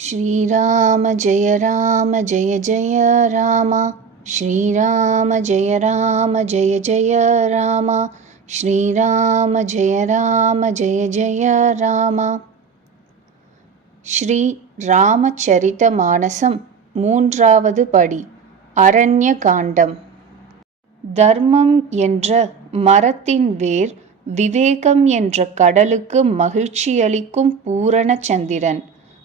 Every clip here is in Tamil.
श्रीराम जय जय राम। श्रीराम जय जय राम। श्रीराम जय जय राम। ஸ்ரீ ராமச்சரித மானசம் மூன்றாவது படி. அரண்ய காண்டம். தர்மம் என்ற மரத்தின் வேர், விவேகம் என்ற கடலுக்கு மகிழ்ச்சியளிக்கும் பூரண சந்திரன்,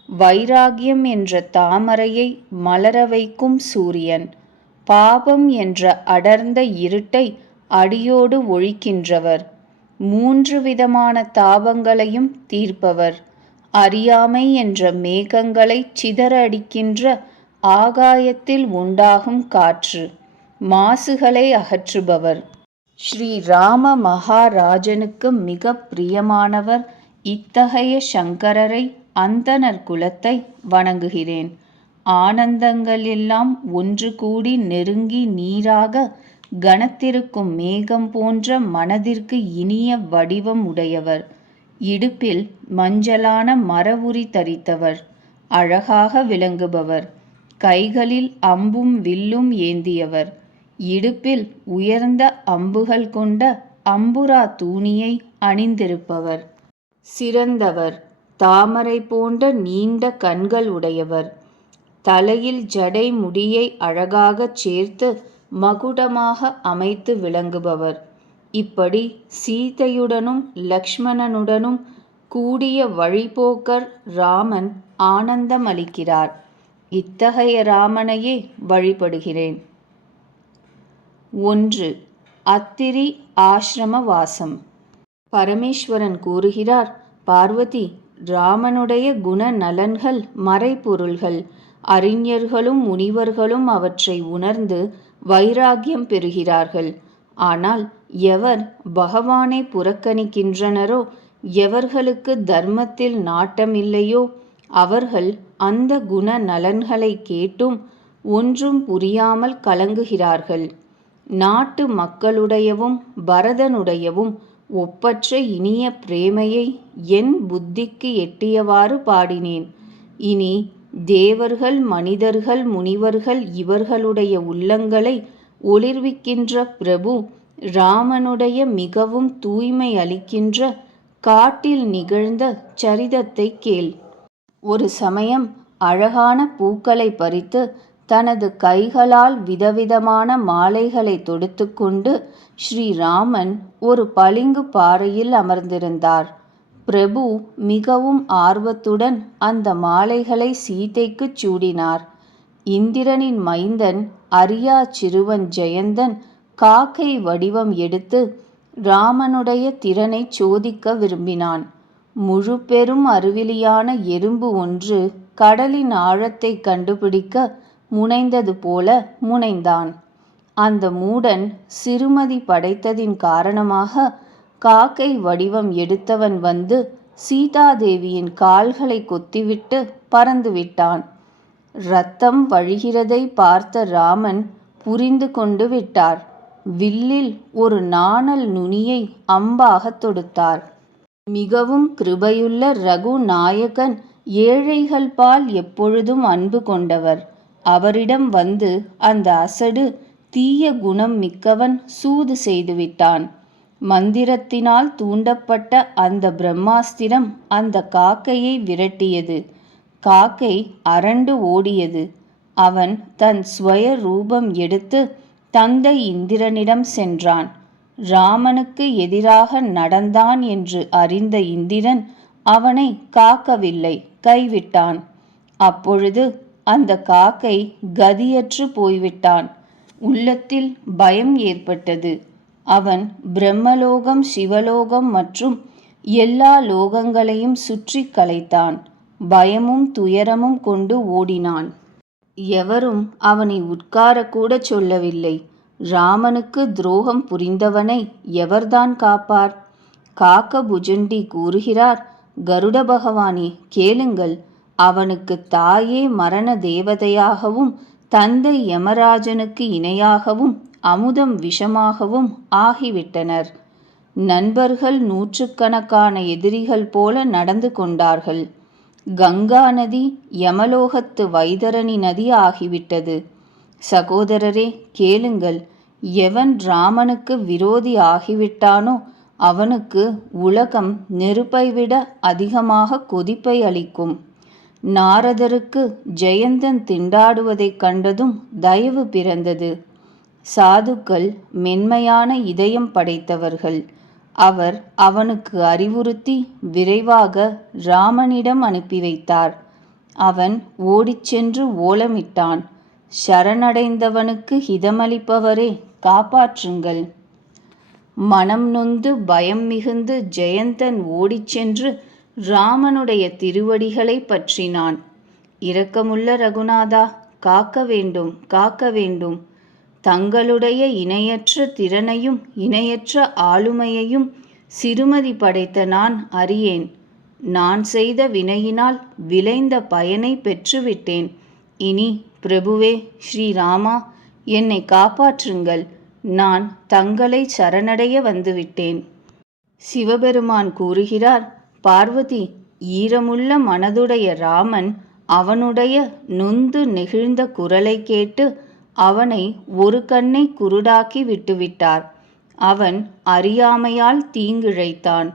வைராகியம் என்ற தாமரையை மலர வைக்கும் சூரியன், பாபம் என்ற அடர்ந்த இருட்டை அடியோடு ஒழிக்கின்றவர், மூன்று விதமான தாபங்களையும் தீர்ப்பவர், அறியாமை என்ற மேகங்களை சிதற அடிக்கின்ற ஆகாயத்தில் உண்டாகும் காற்று, மாசுகளை அகற்றுபவர். ஸ்ரீ ராம மகாராஜனுக்கு மிக பிரியமானவர். இத்தகைய சங்கரரை, அந்தணர் குலத்தை வணங்குகிறேன். ஆனந்தங்கள் எல்லாம் ஒன்று கூடி நெருங்கி நீராக கனத்திருக்கும் மேகம் போன்ற மனதிற்கு இனிய வடிவம் உடையவர். இடுப்பில் மஞ்சளான மரவுரி தரித்தவர், அழகாக விளங்குபவர். கைகளில் அம்பும் வில்லும் ஏந்தியவர். இடுப்பில் உயர்ந்த அம்புகள் கொண்ட அம்புரா தூணியை அணிந்திருப்பவர். சிறந்தவர், தாமரை போன்ற நீண்ட கண்கள் உடையவர். தலையில் ஜடை முடியை அழகாகச் சேர்த்து மகுடமாக அமைத்து விளங்குபவர். இப்படி சீதையுடனும் லக்ஷ்மணனுடனும் கூடிய வழிபோக்கர் ராமன் ஆனந்தமளிக்கிறார். இத்தகைய ராமனையே வழிபடுகிறேன். 1. அத்திரி ஆசிரம வாசம். பரமேஸ்வரன் கூறுகிறார்: பார்வதி, ராமனுடைய குண நலன்கள் மறைபொருள்கள். அறிஞர்களும் முனிவர்களும் அவற்றை உணர்ந்து வைராகியம் பெறுகிறார்கள். ஆனால் எவர் பகவானை புறக்கணிக்கின்றனரோ, எவர்களுக்கு தர்மத்தில் நாட்டமில்லையோ, அவர்கள் அந்த குண நலன்களை கேட்டும் ஒன்றும் புரியாமல் கலங்குகிறார்கள். நாட்டு மக்களுடையவும் பரதனுடையவும் ஒப்பற்ற இனிய பிரேமையை என் புத்திக்கு எட்டியவாறு பாடினேன். இனி தேவர்கள், மனிதர்கள், முனிவர்கள் இவர்களுடைய உள்ளங்களை ஒளிர்விக்கின்ற பிரபு ராமனுடைய மிகவும் தூய்மை அளிக்கின்ற காட்டில் நிகழ்ந்த சரிதத்தை கேள். ஒரு சமயம் அழகான பூக்களை பறித்து தனது கைகளால் விதவிதமான மாலைகளை தொடுத்து கொண்டு ஸ்ரீராமன் ஒரு பளிங்கு பாறையில் அமர்ந்திருந்தார். பிரபு மிகவும் ஆர்வத்துடன் அந்த மாலைகளை சீதைக்குச் சூடினார். இந்திரனின் மைந்தன் அரியா சிறுவன் ஜெயந்தன் காக்கை வடிவம் எடுத்து ராமனுடைய திறனை சோதிக்க விரும்பினான். முழு பெரும் அறிவிலியான எறும்பு ஒன்று கடலின் ஆழத்தை கண்டுபிடிக்க முனைந்தது போல முனைந்தான். அந்த மூடன் சிறுமதி படைத்ததின் காரணமாக காக்கை வடிவம் எடுத்தவன் வந்து சீதாதேவியின் கால்களை கொத்திவிட்டு பறந்துவிட்டான். இரத்தம் வழிகிறதை பார்த்த ராமன் புரிந்து கொண்டு விட்டார். வில்லில் ஒரு நாணல் நுனியை அம்பாக தொடுத்தார். மிகவும் கிருபையுள்ள ரகுநாயகன் ஏழைகள் பால் எப்பொழுதும் அன்பு கொண்டவர். அவரிடம் வந்து அந்த அசடு தீய குணம் மிக்கவன் சூது செய்துவிட்டான். மந்திரத்தினால் தூண்டப்பட்ட அந்த பிரம்மாஸ்திரம் அந்த காக்கையை விரட்டியது. காக்கை அரண்டு ஓடியது. அவன் தன் ஸ்வய ரூபம் எடுத்து தந்தை இந்திரனிடம் சென்றான். ராமனுக்கு எதிராக நடந்தான் என்று அறிந்த இந்திரன் அவனை காக்கவில்லை, கைவிட்டான். அப்பொழுது அந்த காக்கை கதியற்று போய்விட்டான். உள்ளத்தில் பயம் ஏற்பட்டது. அவன் பிரம்மலோகம், சிவலோகம் மற்றும் எல்லா லோகங்களையும் சுற்றி கலைத்தான். பயமும் துயரமும் கொண்டு ஓடினான். எவரும் அவனை உட்காரக்கூட சொல்லவில்லை. ராமனுக்கு துரோகம் புரிந்தவனை எவர்தான் காப்பார்? காக்க புஜண்டி கூறுகிறார்: கருட பகவானே, கேளுங்கள். அவனுக்கு தாயே மரண தேவதையாகவும் தந்தை யமராஜனுக்கு இணையாகவும் அமுதம் விஷமாகவும் ஆகிவிட்டனர். நண்பர்கள் நூற்றுக்கணக்கான எதிரிகள் போல நடந்து கொண்டார்கள். கங்கா நதி யமலோகத்து வைதரணி நதி ஆகிவிட்டது. சகோதரரே, கேளுங்கள். எவன் ராமனுக்கு விரோதி ஆகிவிட்டானோ அவனுக்கு உலகம் நெருப்பை விட அதிகமாக கொதிப்பை அளிக்கும். நாரதருக்கு ஜெயந்தன் திண்டாடுவதைக் கண்டதும் தயவு பிறந்தது. சாதுக்கள் மென்மையான இதயம் படைத்தவர்கள். அவர் அவனுக்கு அறிவுறுத்தி விரைவாக ராமனிடம் அனுப்பி வைத்தார். அவன் ஓடிச் சென்று ஓலமிட்டான், சரணடைந்தவனுக்கு ஹிதமளிப்பவரே, காப்பாற்றுங்கள். மனம் நொந்து பயம் மிகுந்து ஜெயந்தன் ஓடிச் சென்று ராமனுடைய திருவடிகளை பற்றினான். இரக்கமுள்ள ரகுநாதா, காக்க வேண்டும், காக்க வேண்டும். தங்களுடைய இணையற்ற திறனையும் இணையற்ற ஆளுமையையும் சிறுமதி படைத்த நான் அறியேன். நான் செய்த வினையினால் விளைந்த பயனை பெற்றுவிட்டேன். இனி பிரபுவே ஸ்ரீராமா, என்னை காப்பாற்றுங்கள். நான் தங்களை சரணடைய வந்துவிட்டேன். சிவபெருமான் கூறுகிறார், பார்வதி, ஈரமுள்ள மனதுடைய ராமன் அவனுடைய நொந்து நெகிழ்ந்த குரலை கேட்டு அவனை ஒரு கண்ணை குருடாக்கி விட்டுவிட்டார். அவன் அறியாமையால் தீங்கிழைத்தான்.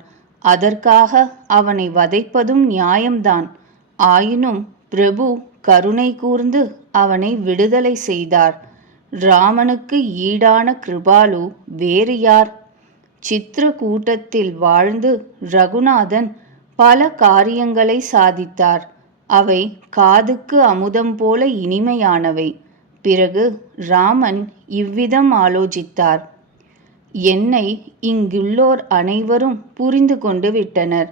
அதற்காக அவனை வதைப்பதும் நியாயம்தான். ஆயினும் பிரபு கருணை கூர்ந்து அவனை விடுதலை செய்தார். ராமனுக்கு ஈடான கிருபாலு வேறு யார்? சித்திரகூட்டத்தில் வாழ்ந்து ரகுநாதன் பல காரியங்களை சாதித்தார். அவை காதுக்கு அமுதம் போல இனிமையானவை. பிறகு ராமன் இவ்விதம் ஆலோசித்தார். என்னை இங்குள்ளோர் அனைவரும் புரிந்து கொண்டு விட்டனர்.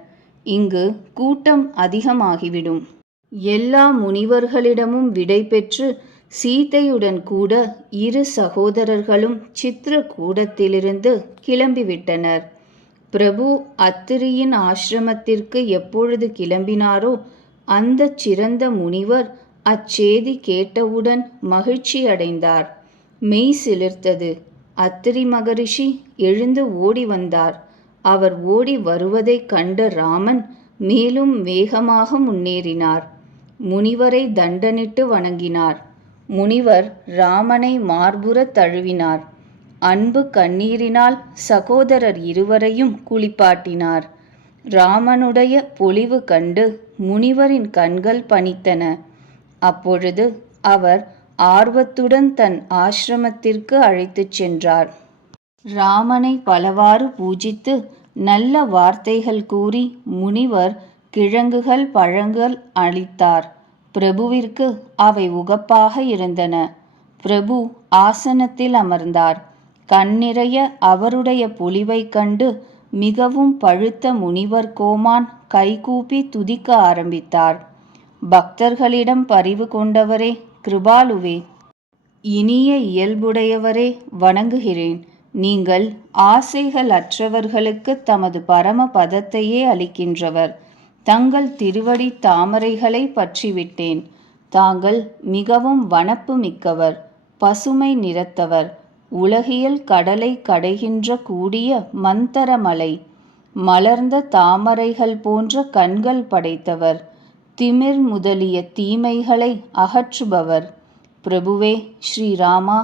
இங்கு கூட்டம் அதிகமாகிவிடும். எல்லா முனிவர்களிடமும் விடை பெற்று சீதையுடன் கூட இரு சகோதரர்களும் சித்திரகூடத்திலிருந்து கிளம்பிவிட்டனர். பிரபு அத்திரியின் ஆசிரமத்திற்கு எப்பொழுது கிளம்பினாரோ அந்த சிறந்த முனிவர் அச்செய்தி கேட்டவுடன் மகிழ்ச்சி அடைந்தார். மெய் சிலிர்த்தது. அத்திரி மகரிஷி எழுந்து ஓடி வந்தார். அவர் ஓடி வருவதைக் கண்ட ராமன் மேலும் வேகமாக முன்னேறினார். முனிவரை தண்டனிட்டு வணங்கினார். முனிவர் ராமனை மார்புற தழுவினார். அன்பு கண்ணீரினால் சகோதரர் இருவரையும் குளிப்பாட்டினார். ராமனுடைய பொலிவு கண்டு முனிவரின் கண்கள் பனித்தன. அப்பொழுது அவர் ஆர்வத்துடன் தன் ஆசிரமத்திற்கு அழைத்துச் சென்றார். ராமனை பலவாறு பூஜித்து நல்ல வார்த்தைகள் கூறி முனிவர் கிழங்குகள் பழங்கள் அளித்தார். பிரபுவிற்கு அவை உகப்பாக இருந்தன. பிரபு ஆசனத்தில் அமர்ந்தார். கண்ணிறைய அவருடைய பொலிவைக் கண்டு மிகவும் பழுத்த முனிவர் கோமான் கைகூப்பி துதிக்க ஆரம்பித்தார். பக்தர்களிடம் பரிவு கொண்டவரே, கிருபாலுவே, இனிய இயல்புடையவரே, வணங்குகிறேன். நீங்கள் ஆசைகள் அற்றவர்களுக்கு தமது பரம பதத்தையே அளிக்கின்றவர். தங்கள் திருவடி தாமரைகளை பற்றிவிட்டேன். தாங்கள் மிகவும் வனப்பு மிக்கவர், பசுமை நிறத்தவர், உலகியல் கடலை கடைகின்ற கூடிய மந்தரமலை, மலர்ந்த தாமரைகள் போன்ற கண்கள் படைத்தவர், திமிர் முதலிய தீமைகளை அகற்றுபவர். பிரபுவே ஸ்ரீராமா,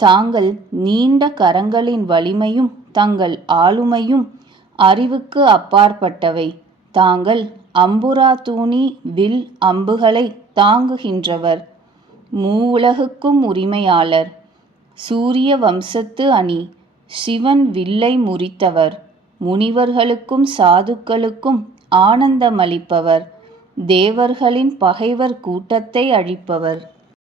தாங்கள் நீண்ட கரங்களின் வலிமையும் தங்கள் ஆளுமையும் அறிவுக்கு அப்பாற்பட்டவை. தாங்கள் அம்புரா தூணி வில் அம்புகளை தாங்குகின்றவர், மூவுலகுக்கும் உரிமையாளர், சூரிய வம்சத்து அணி, சிவன் வில்லை முறித்தவர், முனிவர்களுக்கும் சாதுக்களுக்கும் ஆனந்தமளிப்பவர், தேவர்களின் பகைவர் கூட்டத்தை அழிப்பவர்,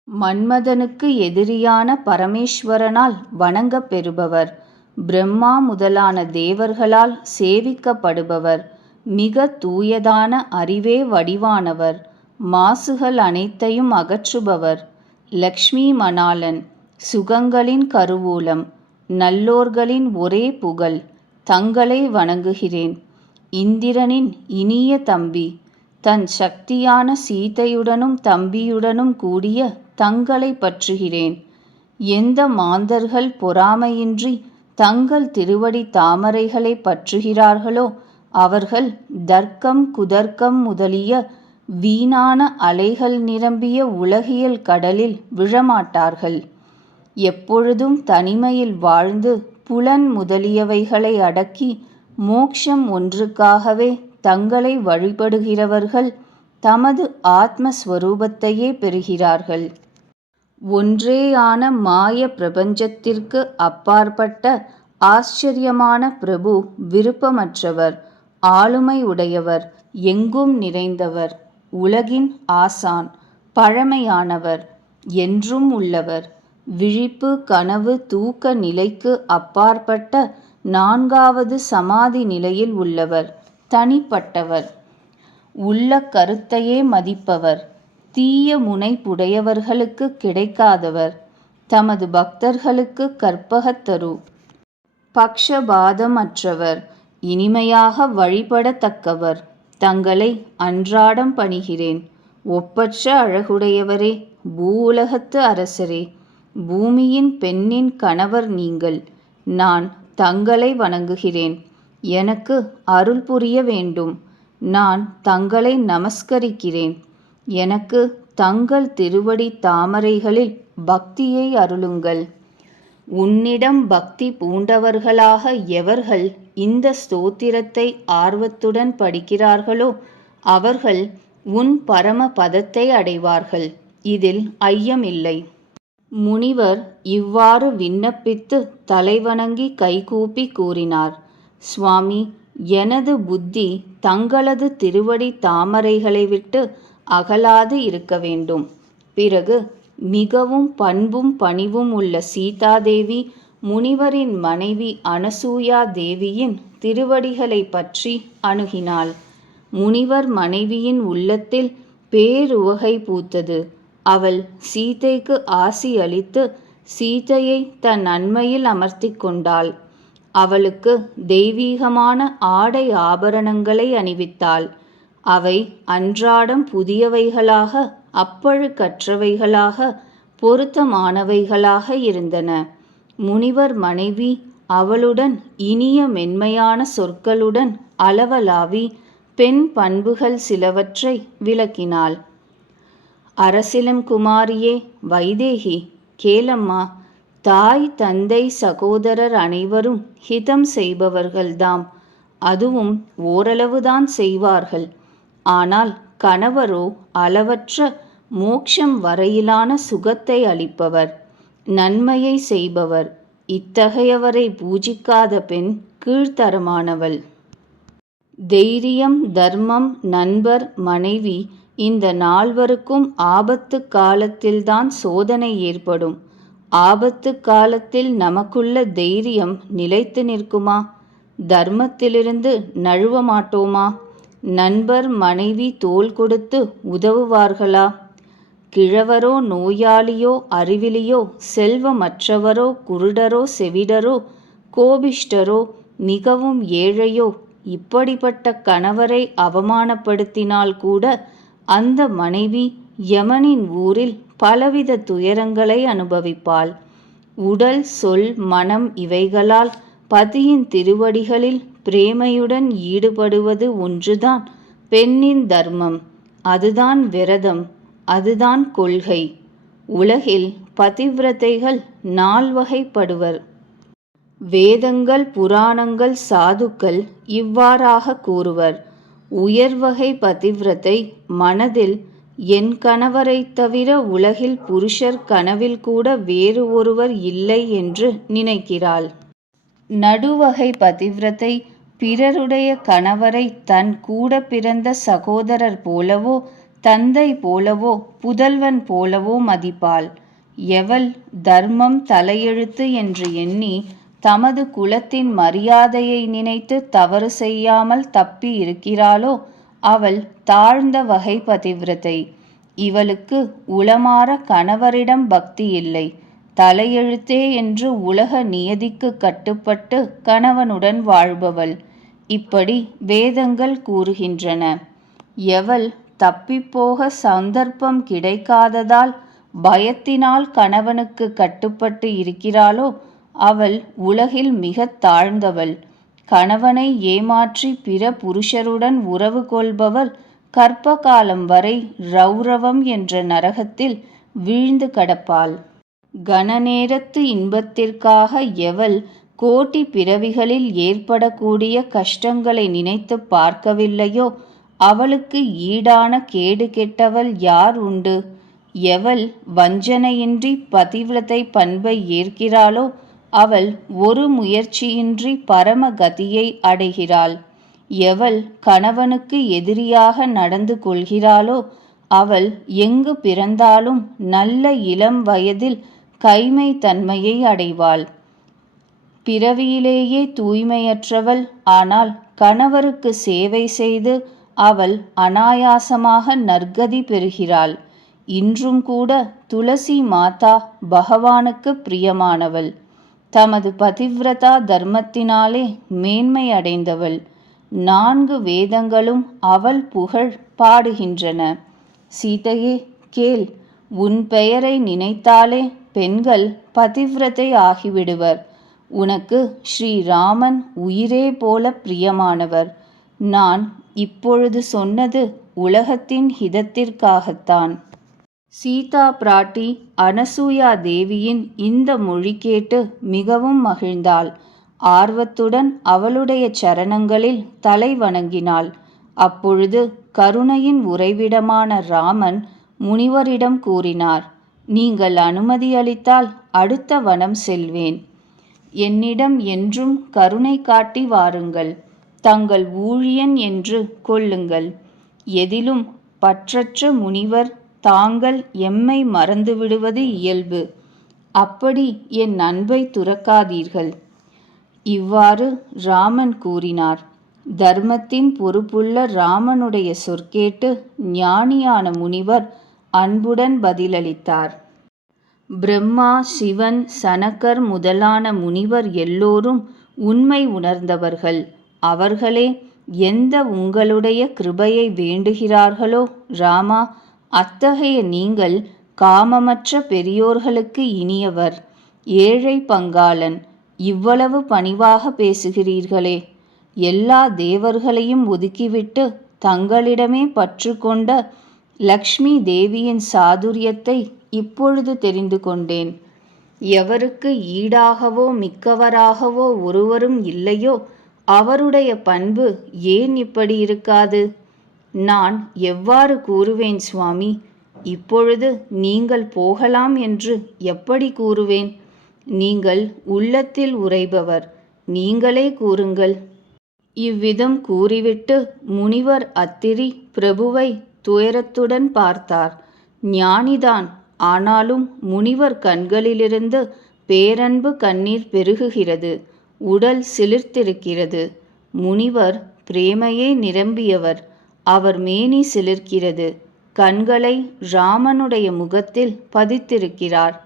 மன்மதனுக்கு எதிரியான பரமேஸ்வரனால் வணங்கப் பெறுபவர், பிரம்மா முதலான தேவர்களால் சேவிக்கப்படுபவர், மிக தூயதான அறிவே வடிவானவர், மாசுகள் அனைத்தையும் அகற்றுபவர், லக்ஷ்மி மணாளன், சுகங்களின் கருவூலம், நல்லோர்களின் ஒரே புகழ், தங்களை வணங்குகிறேன். இந்திரனின் இனிய தம்பி, தன் சக்தியான சீதையுடனும் தம்பியுடனும் கூடிய தங்களை பற்றுகிறேன். எந்த மாந்தர்கள் பொறாமையின்றி தங்கள் திருவடி தாமரைகளை பற்றுகிறார்களோ அவர்கள் தர்க்கம் குதர்க்கம் முதலிய வீணான அலைகள் நிரம்பிய உலகியல் கடலில் விழமாட்டார்கள். எப்பொழுதும் தனிமையில் வாழ்ந்து புலன் முதலியவைகளை அடக்கி மோக்ஷம் ஒன்றுக்காகவே தங்களை வழிபடுகிறவர்கள் தமது ஆத்மஸ்வரூபத்தையே பெறுகிறார்கள். ஒன்றேயான மாய பிரபஞ்சத்திற்கு அப்பாற்பட்ட ஆச்சரியமான பிரபு விருப்பமற்றவர், ஆளுமை உடையவர், எங்கும் நிறைந்தவர், உலகின் ஆசான், பழமையானவர், என்றும் உள்ளவர், விழிப்பு கனவு தூக்க நிலைக்கு அப்பாற்பட்ட நான்காவது சமாதி நிலையில் உள்ளவர், தனிப்பட்டவர், உள்ள கருத்தையே மதிப்பவர், தீய முனைப்புடையவர்களுக்கு கிடைக்காதவர், தமது பக்தர்களுக்கு கற்பகத்தரு, பக்ஷபாதமற்றவர், இனிமையாக வழிபடத்தக்கவர், தங்களை அன்றாடம் பணிகிறேன், ஒப்பற்ற அழகுடையவரே, பூவுலகத்து அரசரே, பூமியின் பெண்ணின் கணவர் நீங்கள், நான் தங்களை வணங்குகிறேன், எனக்கு அருள் புரிய வேண்டும், நான் தங்களை நமஸ்கரிக்கிறேன், எனக்கு தங்கள் திருவடி தாமரைகளில் பக்தியை அருளுங்கள். உன்னிடம் பக்தி பூண்டவர்களாக எவர்கள் இந்த ஸ்தோத்திரத்தை ஆர்வத்துடன் படிக்கிறார்களோ அவர்கள் உன் பரம பதத்தை அடைவார்கள். இதில் ஐயமில்லை. முனிவர் இவ்வாறு விண்ணப்பித்து தலைவணங்கி கைகூப்பி கூறினார். சுவாமி, எனது புத்தி தங்களது திருவடி தாமரைகளை விட்டு அகலாது இருக்க வேண்டும். பிறகு மிகவும் பண்பும் பணிவும் உள்ள சீதாதேவி முனிவரின் மனைவி அனசூயா தேவியின் திருவடிகளை பற்றி அணுகினாள். முனிவர் மனைவியின் உள்ளத்தில் பேருவகை பூத்தது. அவள் சீதைக்கு ஆசி அளித்து சீதையை தன் அண்மையில் அமர்த்தி கொண்டாள். அவளுக்கு தெய்வீகமான ஆடை ஆபரணங்களை அணிவித்தாள். அவை அன்றாடம் புதியவைகளாக, அப்பழுக்கற்றவைகளாக, பொருத்தமானவைகளாக இருந்தன. முனிவர் மனைவி அவளுடன் இனிய மென்மையான சொற்களுடன் அளவலாவி பெண் பண்புகள் சிலவற்றை விளக்கினாள். அரசிலம் குமாரியே, வைதேகி, கேளம்மா, தாய் தந்தை சகோதரர் அனைவரும் ஹிதம் செய்பவர்கள்தாம். அதுவும் ஓரளவுதான் செய்வார்கள். ஆனால் கணவரோ அளவற்ற மோக்ஷம் வரையிலான சுகத்தை அளிப்பவர், நன்மையை செய்பவர். இத்தகையவரை பூஜிக்காத பெண் கீழ்த்தரமானவள். தைரியம், தர்மம், நண்பர், மனைவி, இந்த நால்வருக்கும் ஆபத்து காலத்தில்தான் சோதனை ஏற்படும். ஆபத்து காலத்தில் நமக்குள்ள தைரியம் நிலைத்து நிற்குமா? தர்மத்திலிருந்து நழுவ மாட்டோமா? நண்பர், மனைவி தோள் கொடுத்து உதவுவார்களா? கிழவரோ, நோயாளியோ, அறிவிலியோ, செல்வமற்றவரோ, குருடரோ, செவிடரோ, கோபிஷ்டரோ, மிகவும் ஏழையோ, இப்படிப்பட்ட கணவரை அவமானப்படுத்தினால் கூட அந்த மனைவி யமனின் ஊரில் பலவித துயரங்களை அனுபவிப்பாள். உடல், சொல், மனம் இவைகளால் பதியின் திருவடிகளில் பிரேமையுடன் ஈடுபடுவது ஒன்றுதான் பெண்ணின் தர்மம். அதுதான் விரதம், அதுதான் கொள்கை. உலகில் பதிவிரதைகள் 4 வகைப்படுவர். வேதங்கள், புராணங்கள், சாதுக்கள் இவ்வாறாக கூறுவர். உயர்வகை பதிவிரதை மனதில் என் கணவரைத் தவிர உலகில் புருஷர் கனவில் கூட வேறு ஒருவர் இல்லை என்று நினைக்கிறாள். நடுவகை பதிவிரதை பிறருடைய கணவரை தன் கூட பிறந்த சகோதரர் போலவோ, தந்தை போலவோ, புதல்வன் போலவோ மதிப்பாள். எவள் தர்மம் தலையெழுத்து என்று எண்ணி தமது குலத்தின் மரியாதையை நினைத்து தவறு செய்யாமல் தப்பி இருக்கிறாளோ அவள் தாழ்ந்த வகை பதிவிரதை. இவளுக்கு உளமாற கணவரிடம் பக்தி இல்லை. தலையெழுத்தே என்று உலக நியதிக்கு கட்டுப்பட்டு கணவனுடன் வாழ்பவள். இப்படி வேதங்கள் கூறுகின்றன. எவள் தப்பிப்போக சந்தர்ப்பம் கிடைக்காததால் பயத்தினால் கணவனுக்கு கட்டுப்பட்டு இருக்கிறாளோ அவள் உலகில் மிகத் தாழ்ந்தவள். கணவனை ஏமாற்றி பிற புருஷருடன் உறவு கொள்பவள் கற்ப காலம் வரை ரௌரவம் என்ற நரகத்தில் வீழ்ந்து கடப்பாள். கணநேரத்து இன்பத்திற்காக எவள் கோட்டி பிறவிகளில் ஏற்படக்கூடிய கஷ்டங்களை நினைத்து பார்க்கவில்லையோ அவளுக்கு ஈடான கேடு கெட்டவள் யார் உண்டு? எவள் வஞ்சனையின்றி பதிவிரதை பண்பை ஏற்கிறாளோ அவள் ஒரு முயற்சியின்றி பரமகதியை அடைகிறாள். எவள் கணவனுக்கு எதிரியாக நடந்து கொள்கிறாளோ அவள் எங்கு பிறந்தாலும் நல்ல இளம் வயதில் கைமை தன்மையை அடைவாள். பிறவியிலேயே தூய்மையற்றவள், ஆனால் கணவருக்கு சேவை செய்து அவள் அனாயாசமாக நற்கதி பெறுகிறாள். இன்றும் கூட துளசி மாதா பகவானுக்கு பிரியமானவள். தமது பதிவிரதா தர்மத்தினாலே மேன்மை அடைந்தவள். 4 வேதங்களும் அவள் புகழ் பாடுகின்றன. சீதையே கேள், உன் பெயரை நினைத்தாலே பெண்கள் பதிவிரதை ஆகிவிடுவர். உனக்கு ஸ்ரீராமன் உயிரே போல பிரியமானவர். நான் இப்பொழுது சொன்னது உலகத்தின் ஹிதத்திற்காகத்தான். சீதா பிராட்டி அனசூயா தேவியின் இந்த மொழி கேட்டு மிகவும் மகிழ்ந்தாள். ஆர்வத்துடன் அவளுடைய சரணங்களில் தலை வணங்கினாள். அப்பொழுது கருணையின் உறைவிடமான ராமன் முனிவரிடம் கூறினார், நீங்கள் அனுமதி அளித்தால் அடுத்த வனம் செல்வேன். என்னிடம் என்றும் கருணை காட்டி வாருங்கள். தங்கள் ஊழியன் என்று கொள்ளுங்கள். எதிலும் பற்றற்ற முனிவர் தாங்கள் எம்மை மறந்துவிடுவது இயல்பு. அப்படி என் அன்பை துறக்காதீர்கள். இவ்வாறு ராமன் கூறினார். தர்மத்தின் பொறுப்புள்ள ராமனுடைய சொற்கேட்டு ஞானியான முனிவர் அன்புடன் பதிலளித்தார். பிரம்மா, சிவன், சனகர் முதலான முனிவர் எல்லோரும் உண்மை உணர்ந்தவர்கள். அவர்களே எந்த உங்களுடைய கிருபையை வேண்டுகிறார்களோ ராமா, அத்தகைய நீங்கள் காமமற்ற பெரியோர்களுக்கு இனியவர். ஏழை பங்காளன், இவ்வளவு பணிவாக பேசுகிறீர்களே. எல்லா தேவர்களையும் ஒதுக்கிவிட்டு தங்களிடமே பற்று கொண்ட லக்ஷ்மி தேவியின் சாதுரியத்தை இப்பொழுது தெரிந்து கொண்டேன். எவருக்கு ஈடாகவோ மிக்கவராகவோ ஒருவரும் இல்லையோ அவருடைய பண்பு ஏன் இப்படி இருக்காது? நான் எவ்வாறு கூறுவேன் சுவாமி? இப்பொழுது நீங்கள் போகலாம் என்று எப்படி கூறுவேன்? நீங்கள் உள்ளத்தில் உறைபவர், நீங்களே கூறுங்கள். இவ்விதம் கூறிவிட்டு முனிவர் அத்திரி பிரபுவை துயரத்துடன் பார்த்தார். ஞானிதான், ஆனாலும் முனிவர் கண்களிலிருந்து பேரன்பு கண்ணீர் பெருகுகிறது. உடல் சிலிர்த்திருக்கிறது. முனிவர் பிரேமையே நிரம்பியவர். அவர் மேனி சிலிர்க்கிறது. கண்களை ராமனுடைய முகத்தில் பதித்திருக்கிறார்.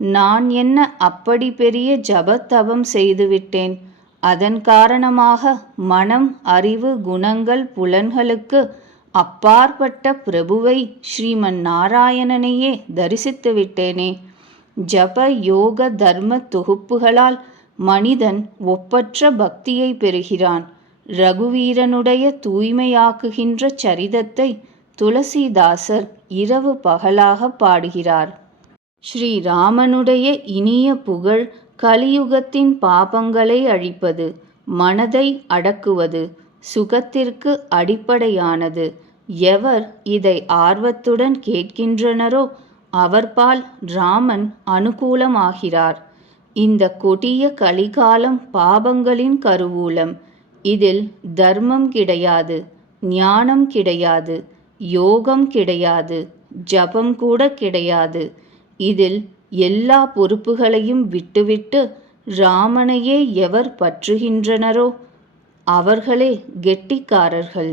நான் என்ன அப்படி பெரிய ஜபத்தவம் செய்துவிட்டேன்? அதன் காரணமாக மனம், அறிவு, குணங்கள், புலன்களுக்கு அப்பாற்பட்ட பிரபுவை ஸ்ரீமன் நாராயணனையே தரிசித்து விட்டேனே. ஜப யோக தர்ம தொகுப்புகளால் மனிதன் ஒப்பற்ற பக்தியை பெறுகிறான். ரகுவீரனுடைய தூய்மையாக்குகின்ற சரிதத்தை துளசிதாசர் இரவு பகலாக பாடுகிறார். ஸ்ரீராமனுடைய இனிய புகழ் கலியுகத்தின் பாபங்களை அழிப்பது, மனதை அடக்குவது, சுகத்திற்கு அடிப்படையானது. எவர் இதை ஆர்வத்துடன் கேட்கின்றனரோ அவர்பால் ராமன் அனுகூலமாகிறார். இந்த கொடிய கலிகாலம் பாபங்களின் கருவூலம். இதில் தர்மம் கிடையாது, ஞானம் கிடையாது, யோகம் கிடையாது, ஜபம் கூட கிடையாது. இதில் எல்லா பொறுப்புகளையும் விட்டுவிட்டு ராமனையே எவர் பற்றுகின்றனரோ அவர்களே கெட்டிக்காரர்கள்.